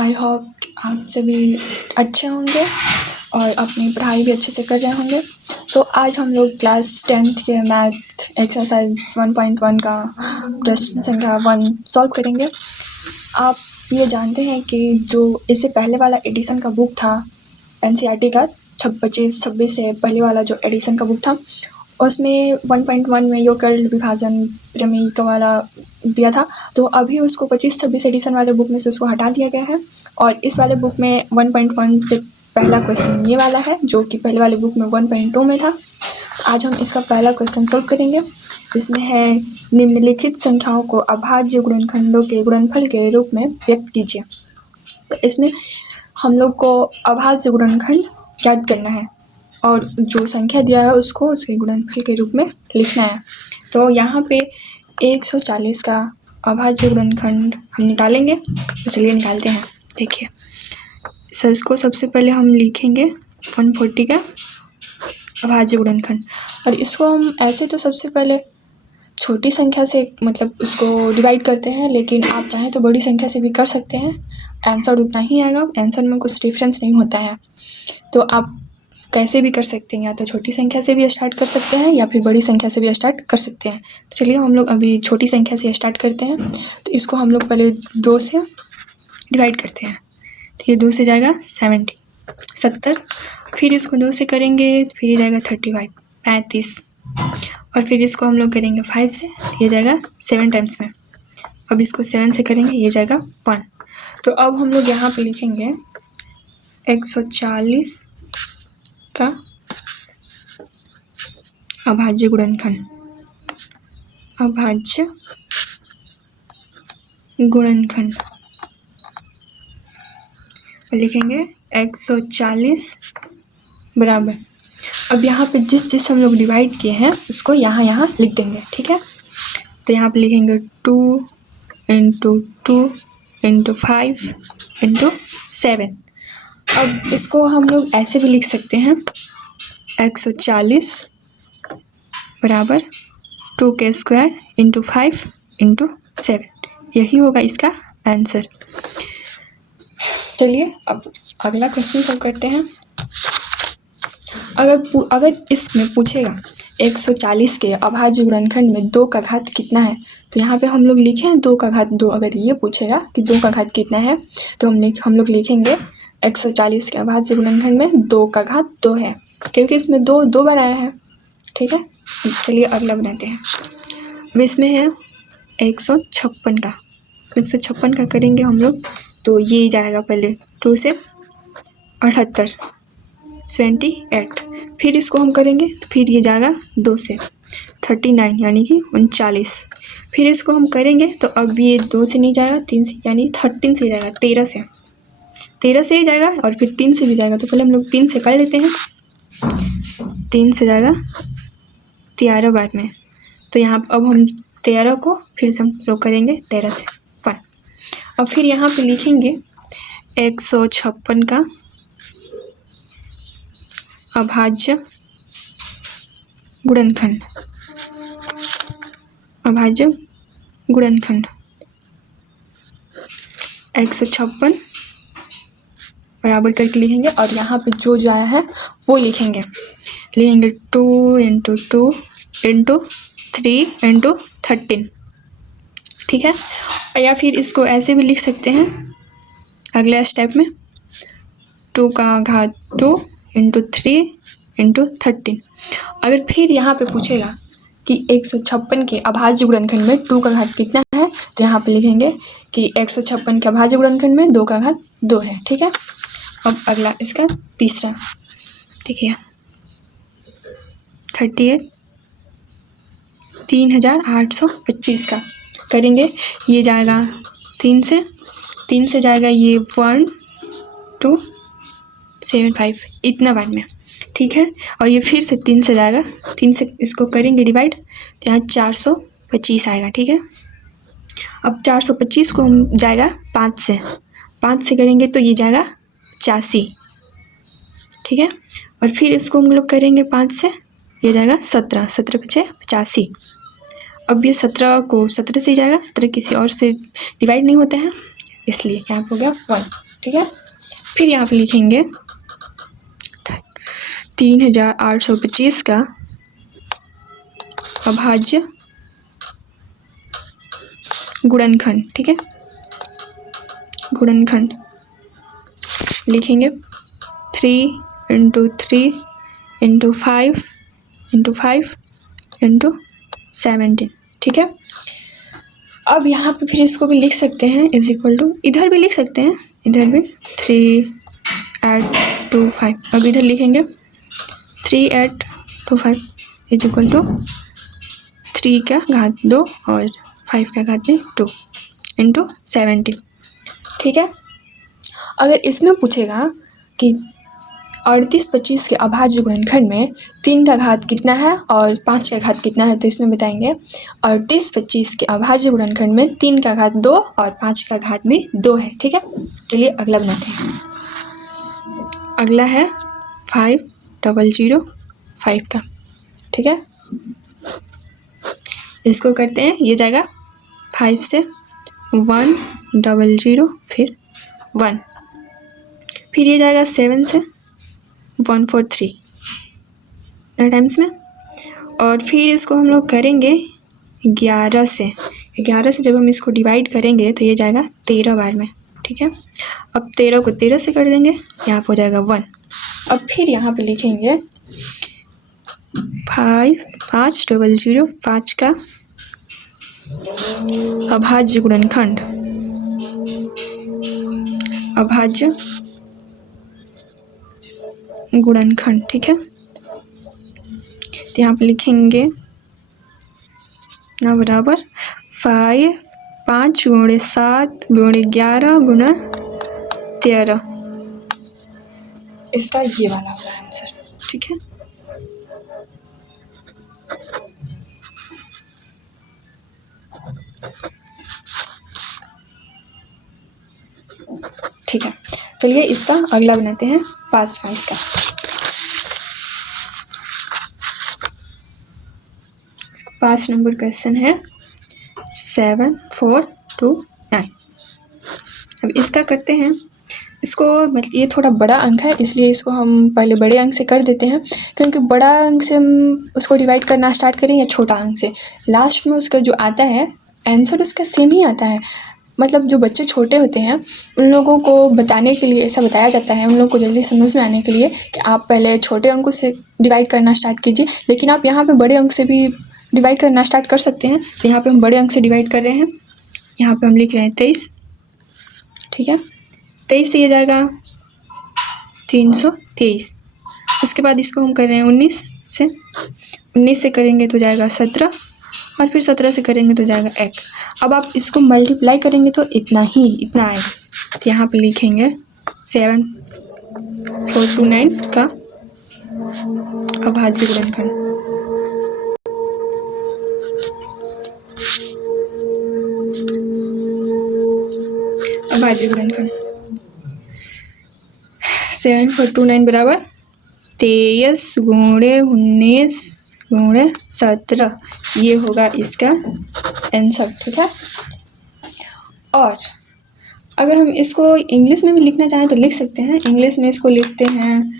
I hope आप सभी अच्छे होंगे और अपनी पढ़ाई भी अच्छे से कर रहे होंगे। तो आज हम लोग क्लास 10th के मैथ एक्सरसाइज 1.1 का प्रश्न संख्या 1 सॉल्व करेंगे। आप ये जानते हैं कि जो इससे पहले वाला एडिशन का बुक था NCERT का 25-26 से पहले वाला जो एडिशन का बुक था उसमें 1.1 में योगकर्ण विभाजन प्रमेय का वाला दिया था। तो अभी उसको 25-26 एडिशन वाले बुक में से उसको हटा दिया गया है और इस वाले बुक में 1.1 से पहला क्वेश्चन ये वाला है जो कि पहले वाले बुक में 1.2 में था। आज हम इसका पहला क्वेश्चन सॉल्व करेंगे। इसमें है निम्नलिखित संख्याओं को अभाज्य गुणनखंडों के गुणनफल के रूप में व्यक्त कीजिए। तो इसमें हम लोग को अभाज्य गुणनखंड ज्ञात करना है और जो संख्या दिया है उसको उसके गुणनफल के रूप में लिखना है। तो यहाँ पे 140 का अभाज्य गुणनखंड हम निकालेंगे। तो चलिए निकालते हैं। देखिए सर, इसको सबसे पहले हम लिखेंगे 140 का अभाज्य गुणनखंड और इसको हम ऐसे तो सबसे पहले छोटी संख्या से मतलब उसको डिवाइड करते हैं, लेकिन आप चाहें तो बड़ी संख्या से भी कर सकते हैं। आंसर उतना ही आएगा, आंसर में कुछ डिफरेंस नहीं होता है। तो आप कैसे भी कर सकते हैं, या तो छोटी संख्या से भी स्टार्ट कर सकते हैं या फिर बड़ी संख्या से भी स्टार्ट कर सकते हैं। तो चलिए हम लोग अभी छोटी संख्या से स्टार्ट करते हैं। तो इसको हम लोग पहले 2 से डिवाइड करते हैं। तो ये 2 से जाएगा 70, फिर इसको 2 से करेंगे फिर ये जाएगा 35 और फिर इसको हम लोग करेंगे 5 से, ये जाएगा 7 टाइम्स में। अब इसको 7 से करेंगे, ये जाएगा 1। तो अब हम लोग यहाँ पे लिखेंगे 140 का अभाज्य गुणनखंड। अभाज्य गुणनखंड लिखेंगे 140 बराबर। अब यहाँ पे जिस हम लोग डिवाइड किए हैं उसको यहाँ लिख देंगे, ठीक है। तो यहाँ पे लिखेंगे 2 × 2 × 5 × 7। अब इसको हम लोग ऐसे भी लिख सकते हैं 140 बराबर 2 के स्क्वायर × 5 × 7। यही होगा इसका आंसर। चलिए अब अगला क्वेश्चन सॉल्व करते हैं। अगर इसमें पूछेगा 140 के अभाज्य गुणनखंड में 2 का घात कितना है, तो यहाँ पे हम लोग लिखे हैं 2 का घात 2। अगर ये पूछेगा कि 2 का घात कितना है तो हम लोग लिखेंगे 140 के अभाज्य गुणनखंड में 2 का घात 2 है, क्योंकि इसमें 2 बार आया है, ठीक है। चलिए अगला बनाते हैं। अब इसमें है 156 का करेंगे हम लोग। तो ये जाएगा पहले 2 से 78 28, फिर इसको हम करेंगे तो फिर ये जाएगा 2 से 39 यानी कि 39, फिर इसको हम करेंगे तो अब ये 2 से नहीं जाएगा 3 से यानी 13 से जाएगा 13 से ही जाएगा और फिर 3 से भी जाएगा। तो पहले हम लोग 3 से कर लेते हैं। 3 से जाएगा 13 बार में। तो यहाँ अब हम 13 को फिर से हम लोग करेंगे 13 से 1। और फिर यहाँ पे लिखेंगे 156 का अभाज्य गुणनखंड। अभाज्य गुणनखंड 156 बराबर करके लिखेंगे और यहाँ पे जो आया है वो लिखेंगे 2 × 2 × 3 × 13, ठीक है। या फिर इसको ऐसे भी लिख सकते हैं अगले स्टेप में 2 का घात 2 × 3 × 13। अगर फिर यहाँ पे पूछेगा कि 156 के अभाज्य गुणनखंड में 2 का घात कितना है, तो यहाँ पे लिखेंगे कि 156 के अभाज्य गुणनखंड में 2 का घात 2 है, ठीक है। अब अगला इसका तीसरा देखिए 38,3825 का करेंगे। ये जाएगा 3 से जाएगा ये 1 2 7 5 इतना बार में, ठीक है। और ये फिर से 3 से जाएगा, 3 से इसको करेंगे डिवाइड तो यहाँ 425 आएगा, ठीक है। अब 425 को हम जाएगा 5 से करेंगे तो ये जाएगा 85, ठीक है। और फिर इसको हम लोग करेंगे 5 से, ये जाएगा 17 5 85। अब ये 17 को 17 से ही जाएगा, 17 किसी और से डिवाइड नहीं होते हैं, इसलिए यहाँ पे हो गया 1, ठीक है। फिर यहाँ पे लिखेंगे 3825 का अभाज्य गुणनखंड, ठीक है, गुणनखंड लिखेंगे 3 × 3 × 5 × 5 × 17, ठीक है। अब यहाँ पे फिर इसको भी लिख सकते हैं = इधर भी लिख सकते हैं, इधर भी 3/825। अब इधर लिखेंगे 3/825 = 3 का घात 2 और 5 का घात 2 × 17, ठीक है। अगर इसमें पूछेगा कि 3825 के अभाज्य गुणनखंड में 3 का घात कितना है और 5 का घात कितना है, तो इसमें बताएंगे 3825 के अभाज्य गुणनखंड में 3 का घात 2 और 5 का घात भी 2 है, ठीक है। चलिए अगला बनाते हैं। अगला है 5005 का, ठीक है। इसको करते हैं, ये जाएगा 5 से 100 फिर 1, फिर ये जाएगा 7 से 143 टाइम्स में, और फिर इसको हम लोग करेंगे 11 से जब हम इसको डिवाइड करेंगे तो ये जाएगा 13 बार में, ठीक है। अब 13 को 13 से कर देंगे, यहाँ पे हो जाएगा 1। अब फिर यहाँ पे लिखेंगे 500 का अभाज्य गुणनखंड, अभाज्य गुणनखंड, ठीक है। तो यहाँ पे लिखेंगे ना बराबर 5 × 7 × 11 × 13, इसका ये वाला होगा आंसर, ठीक है। ठीक है, चलिए इसका अगला बनाते हैं 5 का। 5 नंबर क्वेश्चन है 7429। अब इसका करते हैं, इसको मतलब ये थोड़ा बड़ा अंक है इसलिए इसको हम पहले बड़े अंक से कर देते हैं, क्योंकि बड़ा अंक से हम उसको डिवाइड करना स्टार्ट करें या छोटा अंक से, लास्ट में उसका जो आता है आंसर उसका सेम ही आता है। मतलब जो बच्चे छोटे होते हैं उन लोगों को बताने के लिए ऐसा बताया जाता है, उन लोगों को जल्दी समझ में आने के लिए कि आप पहले छोटे अंकों से डिवाइड करना स्टार्ट कीजिए, लेकिन आप यहाँ पे बड़े अंक से भी डिवाइड करना स्टार्ट कर सकते हैं। तो यहाँ पे हम बड़े अंक से डिवाइड कर रहे हैं, यहाँ पे हम लिख रहे हैं 23, ठीक है। 23 से ये जाएगा 323। उसके बाद इसको हम कर रहे हैं 19 से करेंगे तो जाएगा 17, और फिर 17 से करेंगे तो जाएगा 1। अब आप इसको मल्टीप्लाई करेंगे तो इतना आएगा। तो यहाँ पे लिखेंगे 7429 का अभाज्य गुणनखंड, अभाज्य गुणनखंड 7429 बराबर 23 × 19 × 17, ये होगा इसका आंसर, ठीक है। और अगर हम इसको इंग्लिश में भी लिखना चाहें तो लिख सकते हैं। इंग्लिश में इसको लिखते हैं